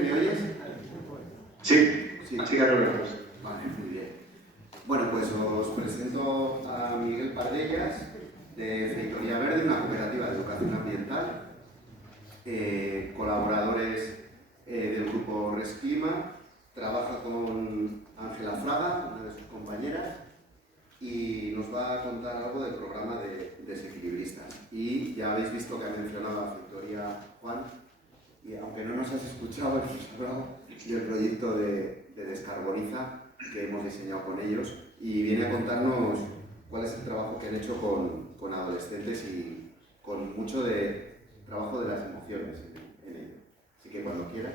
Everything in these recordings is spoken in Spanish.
bien? ¿Me oyes? Sí, Sí. así que arreglamos. Vale, muy bien. Bueno, pues os presento a Miguel Pardellas, de Feitoría Verde, una cooperativa de educación ambiental, colaboradores del grupo Resclima, trabaja con Ángela Fraga, una de sus compañeras, y nos va a contar algo del programa de desequilibristas. Y ya habéis visto que ha mencionado a Feitoría Juan, y aunque no nos has escuchado, hemos hablado del proyecto de Descarboniza que hemos diseñado con ellos, y viene a contarnos cuál es el trabajo que han hecho con adolescentes y con mucho de trabajo de las emociones en ello. Así que cuando quieras.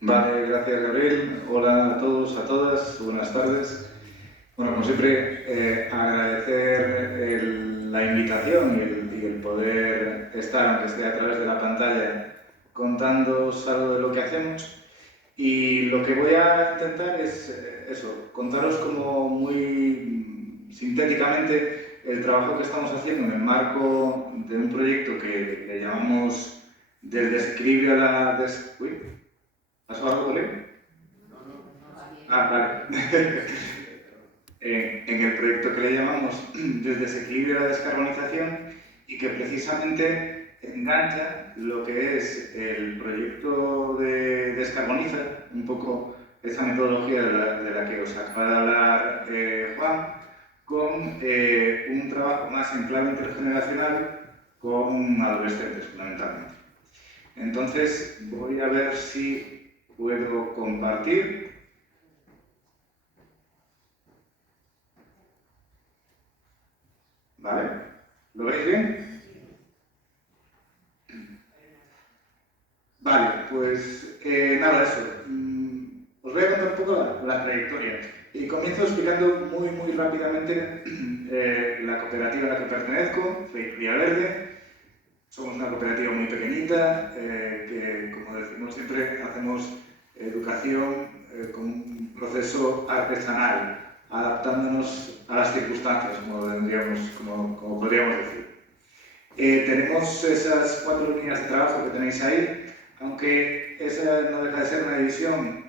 Vale, gracias Gabriel. Hola a todos, a todas, buenas tardes. Bueno, como siempre, agradecer la invitación y el poder estar, aunque esté a través de la pantalla, contándoos algo de lo que hacemos. Y lo que voy a intentar es eso, contaros como muy sintéticamente el trabajo que estamos haciendo en el marco de un proyecto que le llamamos Del desequilibrio a la Uy, ¿has hablado con él? Ah, vale. En el proyecto que le llamamos Del desequilibrio a la descarbonización y que precisamente engancha lo que es el proyecto de Descarboniza, un poco esa metodología de la que os acaba de hablar Juan, con un trabajo más en clave intergeneracional con adolescentes, fundamentalmente. Entonces, voy a ver si puedo compartir. ¿Vale? ¿Lo veis bien? Vale, pues nada, eso. Os voy a contar un poco la trayectoria. Y comienzo explicando muy rápidamente la cooperativa a la que pertenezco, Feitoría Verde. Somos una cooperativa muy pequeñita, que, como decimos siempre, hacemos educación con un proceso artesanal, adaptándonos a las circunstancias, como podríamos decir. Tenemos esas 4 líneas de trabajo que tenéis ahí, aunque esa no deja de ser una división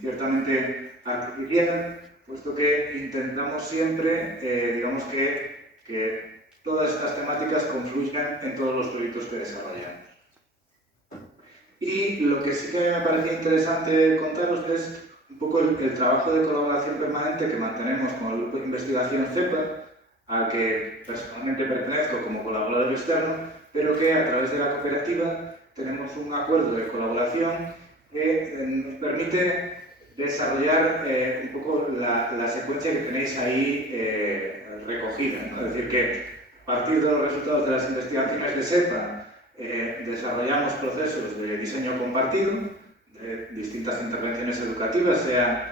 ciertamente artificial, puesto que intentamos siempre, digamos que todas estas temáticas confluyan en todos los proyectos que desarrollamos. Y lo que sí que me parece interesante contaros es un poco el trabajo de colaboración permanente que mantenemos con el grupo de investigación CEPA, al que personalmente pertenezco como colaborador externo, pero que a través de la cooperativa tenemos un acuerdo de colaboración que nos permite desarrollar un poco la secuencia que tenéis ahí recogida, ¿no? Es decir, que a partir de los resultados de las investigaciones de SEPA desarrollamos procesos de diseño compartido, de distintas intervenciones educativas, sean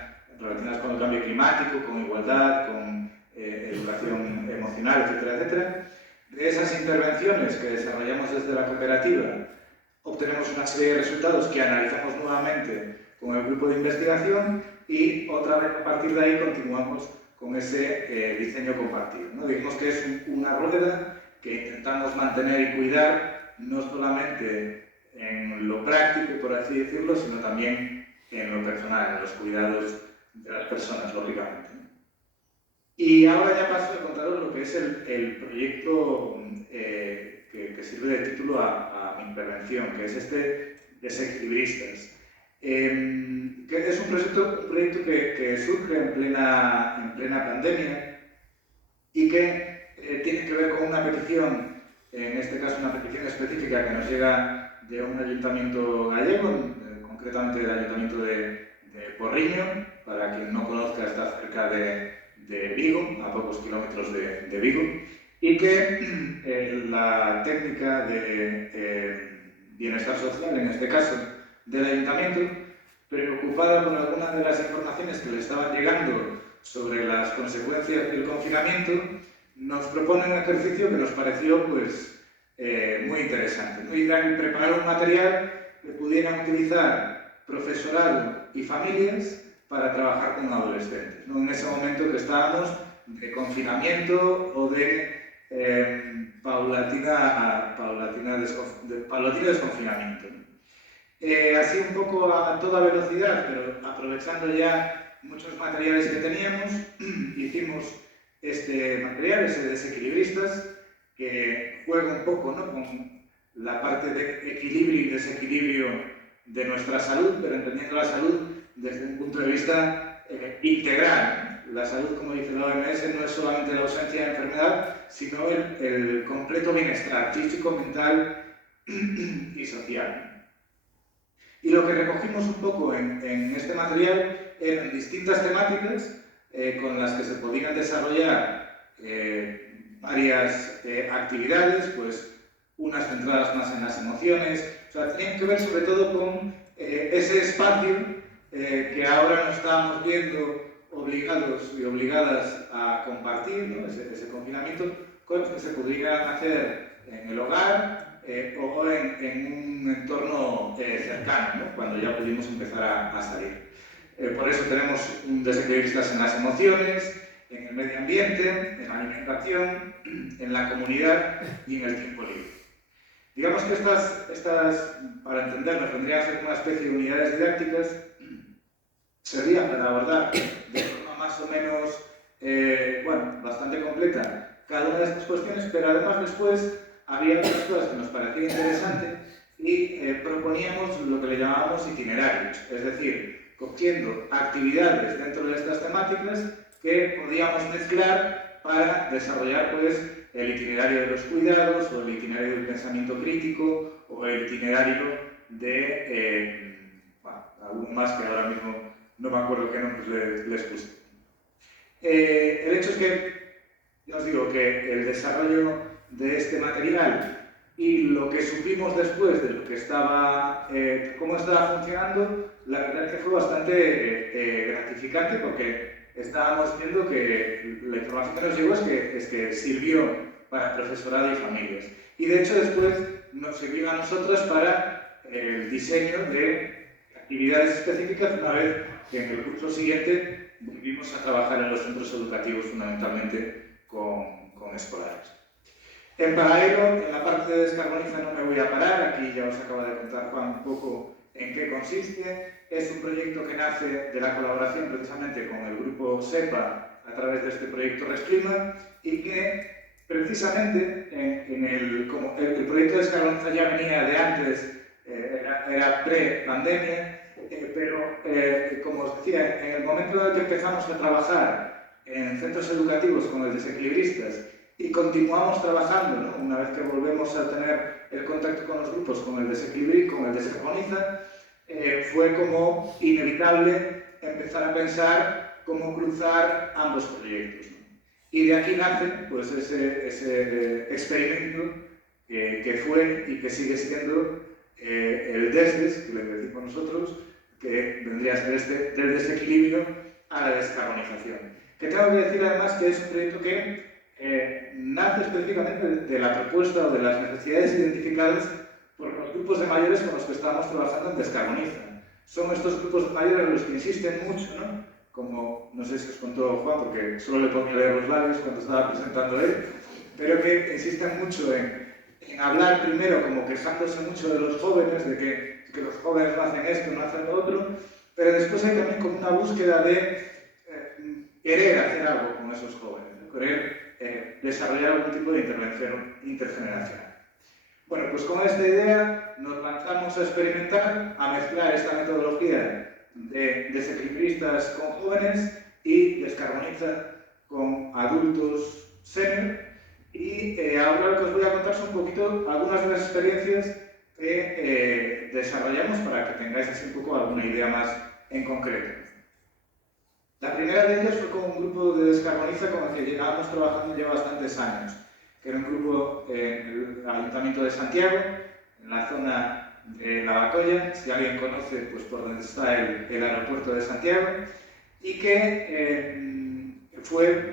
relacionadas con el cambio climático, con igualdad, con educación emocional, etcétera, etcétera. De esas intervenciones que desarrollamos desde la cooperativa, obtenemos una serie de resultados que analizamos nuevamente con el grupo de investigación y otra vez a partir de ahí continuamos con ese diseño compartido, ¿no? Digamos que es una rueda que intentamos mantener y cuidar no solamente en lo práctico, por así decirlo, sino también en lo personal, en los cuidados de las personas, lógicamente. Y ahora ya paso a contaros lo que es el proyecto que sirve de título a mi intervención, que es este Desequilibristas. Que es un proyecto que surge en plena pandemia y que tiene que ver con una petición, en este caso una petición específica que nos llega de un ayuntamiento gallego, concretamente el ayuntamiento de Porriño. Para quien no conozca, está cerca de Vigo, a pocos kilómetros de Vigo, y que la técnica de bienestar social, en este caso del ayuntamiento, preocupada por algunas de las informaciones que le estaban llegando sobre las consecuencias del confinamiento, nos propone un ejercicio que nos pareció pues, muy interesante, ¿no? Y preparar un material que pudieran utilizar profesorado y familias para trabajar con adolescentes, ¿no? En ese momento que estábamos de confinamiento o de paulatina desconfinamiento, ¿no? Así un poco a toda velocidad, pero aprovechando ya muchos materiales que teníamos, hicimos este material, ese de desequilibristas, que juega un poco, ¿no?, con la parte de equilibrio y desequilibrio de nuestra salud, pero entendiendo la salud desde un punto de vista integral. La salud, como dice la OMS, no es solamente la ausencia de enfermedad, sino el completo bienestar físico, mental y social. Y lo que recogimos un poco en este material eran distintas temáticas con las que se podían desarrollar varias actividades, pues unas centradas más en las emociones, o sea, tenían que ver sobre todo con ese espacio que ahora nos estamos viendo obligados y obligadas a compartir, ¿no?, ese confinamiento, cosas que se podrían hacer en el hogar o en un entorno cercano, ¿no?, cuando ya pudimos empezar a salir. Por eso tenemos desequilibristas en las emociones, en el medio ambiente, en la alimentación, en la comunidad y en el tiempo libre. Digamos que estas para entendernos, vendrían a ser una especie de unidades didácticas, servían para abordar de forma más o menos, bueno, bastante completa cada una de estas cuestiones, pero además después había otras cosas que nos parecían interesantes y proponíamos lo que le llamábamos itinerarios, es decir, cogiendo actividades dentro de estas temáticas que podíamos mezclar para desarrollar, pues, el itinerario de los cuidados, o el itinerario del pensamiento crítico, o el itinerario de, bueno, algún más que ahora mismo no me acuerdo qué nombres les puse. El hecho es que, ya os digo, que el desarrollo de este material y lo que supimos después de lo que estaba, cómo estaba funcionando, la verdad es que fue bastante gratificante, porque estábamos viendo que la información que nos llegó es que sirvió para profesorado y familias. Y de hecho después nos sirvió a nosotros para el diseño de actividades específicas, una vez que en el curso siguiente volvimos a trabajar en los centros educativos fundamentalmente con escolares. En paralelo, en la parte de Descarboniza no me voy a parar, aquí ya os acaba de contar Juan un poco en qué consiste. Es un proyecto que nace de la colaboración precisamente con el grupo SEPA a través de este proyecto Resclima, y que precisamente como el proyecto de Descarboniza ya venía de antes, era pre-pandemia, pero como os decía, en el momento en el que empezamos a trabajar en centros educativos con el desequilibristas y continuamos trabajando, ¿no?, una vez que volvemos a tener el contacto con los grupos con el desequilibrio, con el Descarboniza, fue como inevitable empezar a pensar cómo cruzar ambos proyectos, ¿no? Y de aquí nace, pues, ese experimento que fue y que sigue siendo el DESDES, que le decimos nosotros, que vendría a ser del desequilibrio a la descarbonización. Que tengo que decir además que es un proyecto que nace específicamente de la propuesta o de las necesidades identificadas por los grupos de mayores con los que estamos trabajando en Descarboniza. Son estos grupos de mayores los que insisten mucho, ¿no?, como no sé si os contó Juan, porque solo le ponía a leer los labios cuando estaba presentando él, pero que insisten mucho en hablar primero como quejándose mucho de los jóvenes, de que los jóvenes no hacen esto, no hacen lo otro, pero después hay también como una búsqueda de querer hacer algo con esos jóvenes, ¿no?, querer desarrollar algún tipo de intervención intergeneracional. Bueno, pues con esta idea nos lanzamos a experimentar, a mezclar esta metodología de desequilibristas con jóvenes y Descarboniza con adultos senior. Y ahora lo que os voy a contar son un poquito algunas de las experiencias que desarrollamos para que tengáis así un poco alguna idea más en concreto. La primera de ellas fue con un grupo de Descarboniza con el que llevábamos trabajando ya bastantes años, que era un grupo en el Ayuntamiento de Santiago, en la zona de Lavacolla, si alguien conoce, pues por donde está el aeropuerto de Santiago, y que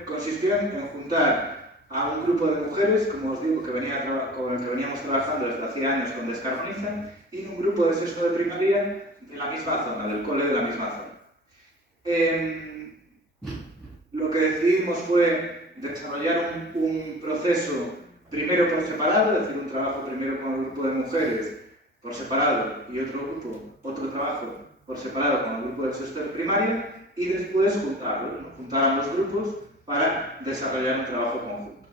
consistió en juntar a un grupo de mujeres, como os digo, con el que veníamos trabajando desde hacía años con Descarboniza, y un grupo de sexto de primaria de la misma zona, del cole de la misma zona. Lo que decidimos fue desarrollar un proceso primero por separado, es decir, un trabajo primero con el grupo de mujeres por separado y otro trabajo por separado con el grupo de sexto de primaria y después juntarlos, ¿no? Juntar ambos grupos para desarrollar un trabajo conjunto.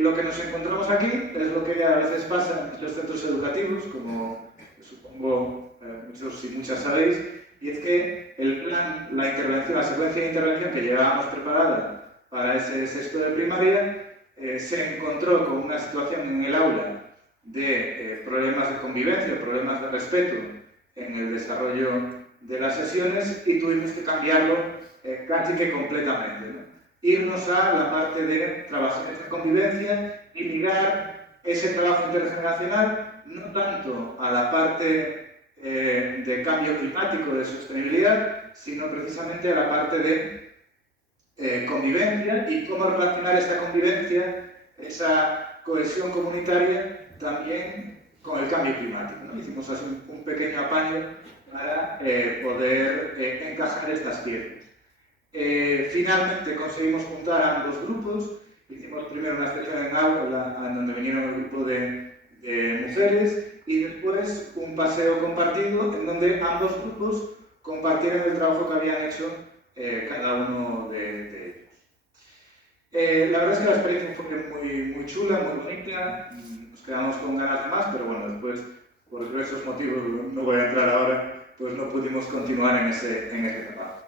Lo que nos encontramos aquí es lo que ya a veces pasa en los centros educativos, como supongo muchos y muchas sabéis, y es que el plan, la intervención, la secuencia de intervención que llevábamos preparada para ese sexto de primaria se encontró con una situación en el aula de problemas de convivencia, problemas de respeto en el desarrollo de las sesiones y tuvimos que cambiarlo casi que completamente, ¿no? Irnos a la parte de trabajar en convivencia y ligar ese trabajo intergeneracional no tanto a la parte de cambio climático, de sostenibilidad, sino precisamente a la parte de convivencia y cómo relacionar esta convivencia, esa cohesión comunitaria, también con el cambio climático, ¿no? Hicimos así un pequeño apaño para poder encajar estas piezas. Finalmente conseguimos juntar a ambos grupos. Hicimos primero una sesión en aula en donde vinieron el grupo de mujeres y después un paseo compartido en donde ambos grupos compartieron el trabajo que habían hecho cada uno de ellos. La verdad es que la experiencia fue muy chula, muy bonita. Nos quedamos con ganas de más, pero bueno, después, por diversos motivos, no voy a entrar ahora, pues no pudimos continuar en ese trabajo.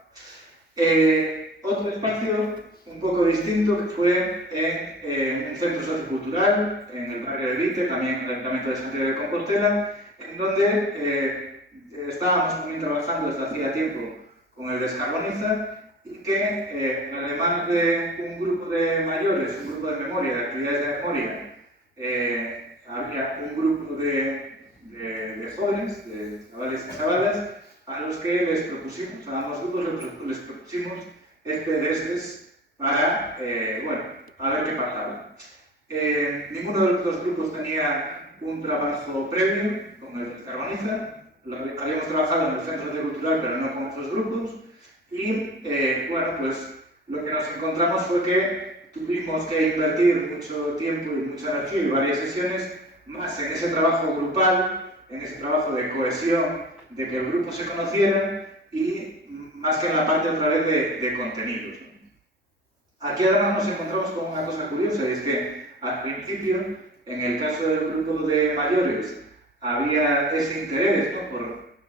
Otro espacio un poco distinto que fue en un centro sociocultural, en el barrio de Vite, también en el Ayuntamiento de Santiago de Compostela, en donde estábamos también trabajando desde hacía tiempo con el Descarboniza y que, además de un grupo de mayores, un grupo de memoria, de actividades de memoria, había un grupo de jóvenes, de chavales y chavalas, a los que les propusimos, a ambos grupos les propusimos PDFs para, bueno, a ver qué pasaba. Ninguno de los dos grupos tenía un trabajo previo con el Descarboniza. Habíamos trabajado en el centro cultural, pero no con otros grupos. Y, bueno, pues lo que nos encontramos fue que tuvimos que invertir mucho tiempo y mucha energía y varias sesiones más en ese trabajo grupal, en ese trabajo de cohesión, de que el grupo se conociera y más que en la parte otra vez de contenidos. Aquí además nos encontramos con una cosa curiosa, y es que al principio, en el caso del grupo de mayores, había ese interés, ¿no?,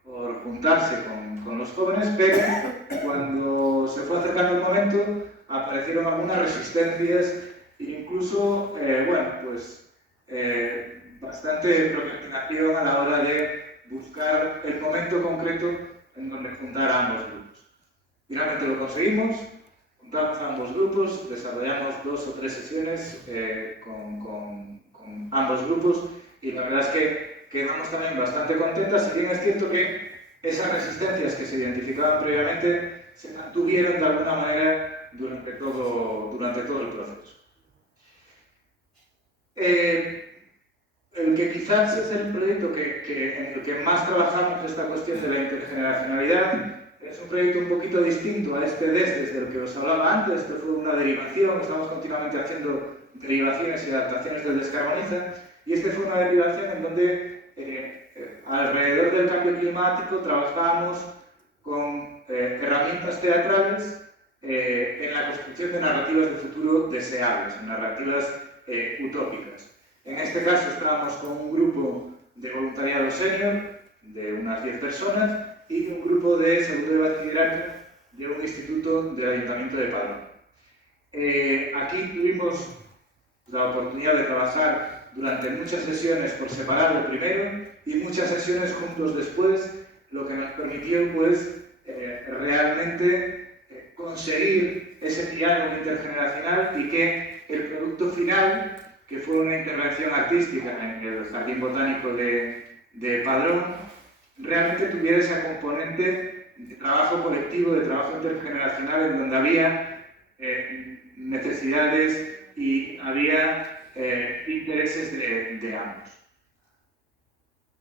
por juntarse con los jóvenes, pero cuando se fue acercando el momento aparecieron algunas resistencias e incluso, bueno, pues bastante procrastinación a la hora de buscar el momento concreto en donde juntar a ambos grupos. Finalmente lo conseguimos, juntamos a ambos grupos, desarrollamos 2 o 3 sesiones con ambos grupos y la verdad es que quedamos también bastante contentas, y bien es cierto que esas resistencias que se identificaban previamente se mantuvieron de alguna manera durante todo el proceso. El que quizás es el proyecto en el que más trabajamos esta cuestión de la intergeneracionalidad es un proyecto un poquito distinto a este desde el que os hablaba antes. Esto fue una derivación, estamos continuamente haciendo derivaciones y adaptaciones del Descarboniza, y este fue una derivación en donde alrededor del cambio climático trabajamos con herramientas teatrales en la construcción de narrativas de futuro deseables, narrativas utópicas. En este caso estábamos con un grupo de voluntariado senior de unas 10 personas y un grupo de segundo de bachillerato de un instituto del Ayuntamiento de Padrón. Aquí tuvimos la oportunidad de trabajar durante muchas sesiones por separado primero y muchas sesiones juntos después, lo que nos permitió pues realmente conseguir ese diálogo intergeneracional y que el producto final, que fue una intervención artística en el Jardín Botánico de Padrón, realmente tuviera esa componente de trabajo colectivo, de trabajo intergeneracional, en donde había necesidades y había intereses de ambos.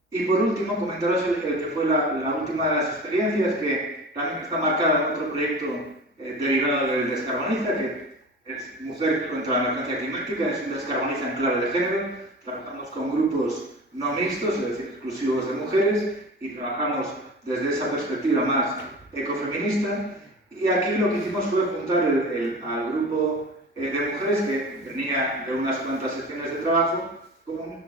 Y por último, comentaros el que fue la última de las experiencias, que también está marcada en otro proyecto derivado del Descarboniza, que es Mujer contra la Emergencia Climática, es un Descarboniza en clave de género. Trabajamos con grupos no mixtos, es decir, exclusivos de mujeres, y trabajamos desde esa perspectiva más ecofeminista. Y aquí lo que hicimos fue juntar al grupo de mujeres que venía de unas cuantas sesiones de trabajo con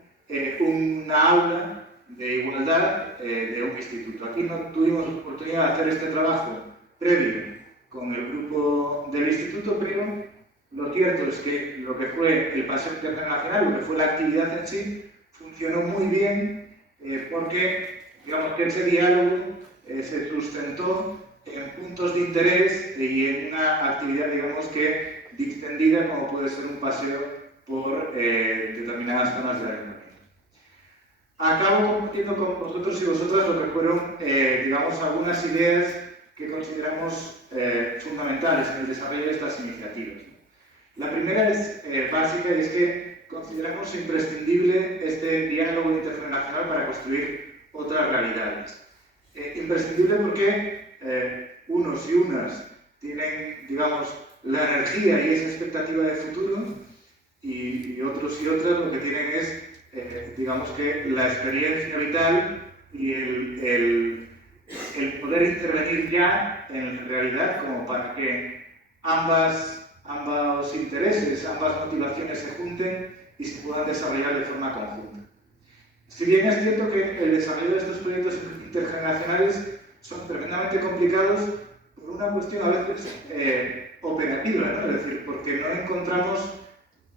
una aula de igualdad de un instituto. Aquí no tuvimos oportunidad de hacer este trabajo previo con el grupo del instituto, pero lo cierto es que lo que fue el paseo internacional, lo que fue la actividad en sí, funcionó muy bien porque, digamos, que ese diálogo se sustentó en puntos de interés y en una actividad, digamos, que distendida, como puede ser un paseo por determinadas zonas de la Alemania. Acabo compartiendo con vosotros y vosotras lo que fueron, digamos, algunas ideas que consideramos fundamentales en el desarrollo de estas iniciativas. La primera es básica y es que consideramos imprescindible este diálogo intergeneracional para construir otras realidades. Imprescindible porque unos y unas tienen, digamos, la energía y esa expectativa de futuro y otros y otras lo que tienen es, digamos que, la experiencia vital y el poder intervenir ya en la realidad como para que ambos intereses, ambas motivaciones se junten y se puedan desarrollar de forma conjunta. Si bien es cierto que el desarrollo de estos proyectos intergeneracionales son tremendamente complicados por una cuestión a veces operativa, ¿no? Es decir, porque no encontramos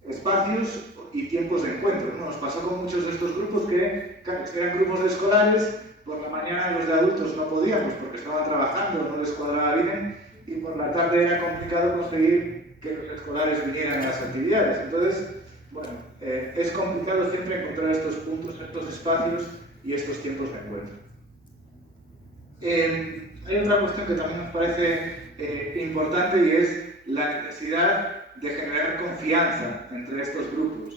espacios y tiempos de encuentro, ¿no? Nos pasó con muchos de estos grupos que eran grupos de escolares, por la mañana los de adultos no podíamos porque estaban trabajando, no les cuadraba bien, y por la tarde era complicado conseguir que los escolares vinieran a las actividades. Entonces, bueno, es complicado siempre encontrar estos puntos, estos espacios y estos tiempos de encuentro. Hay otra cuestión que también nos parece importante y es la necesidad de generar confianza entre estos grupos.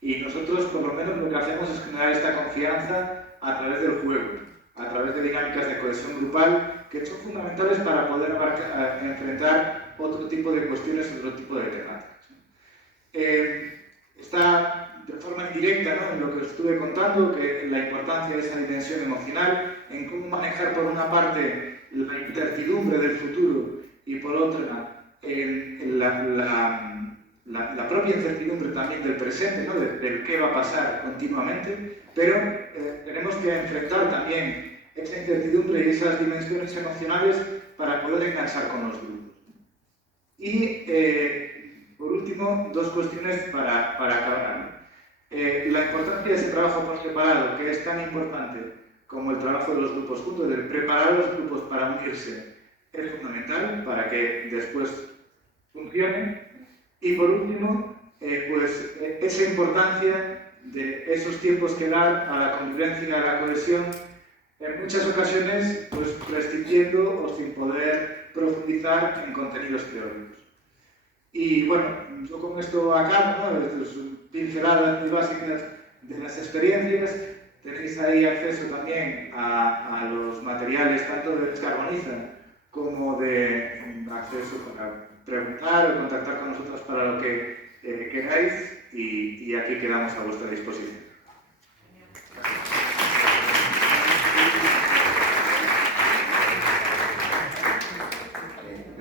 Y nosotros, por lo menos, lo que hacemos es generar esta confianza a través del juego, a través de dinámicas de cohesión grupal que son fundamentales para poder enfrentar otro tipo de cuestiones, otro tipo de temáticas. Está de forma indirecta, ¿no?, en lo que os estuve contando, que la importancia de esa dimensión emocional, en cómo manejar por una parte la incertidumbre del futuro y por otra la propia incertidumbre también del presente, ¿no?, del qué va a pasar continuamente, pero tenemos que enfrentar también esa incertidumbre y esas dimensiones emocionales para poder enganchar con los grupos. Y por último, dos cuestiones para acabar. La importancia de ese trabajo por separado, que es tan importante como el trabajo de los grupos juntos, de preparar a los grupos para unirse, es fundamental para que después funcionen. Y por último, pues esa importancia de esos tiempos que dar a la convivencia y a la cohesión, en muchas ocasiones pues prescindiendo o sin poder profundizar en contenidos teóricos. Y bueno, yo con esto acabo, ¿no?, estas pinceladas muy básicas de las experiencias. Tenéis ahí acceso también a los materiales tanto de Descarboniza como de acceso para preguntar o contactar con nosotros para lo que queráis, y aquí quedamos a vuestra disposición.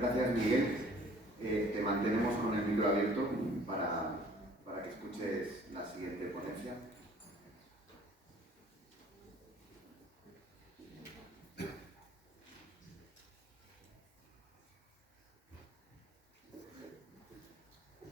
Gracias, Miguel. Te mantenemos con el micro abierto para que escuches la siguiente ponencia.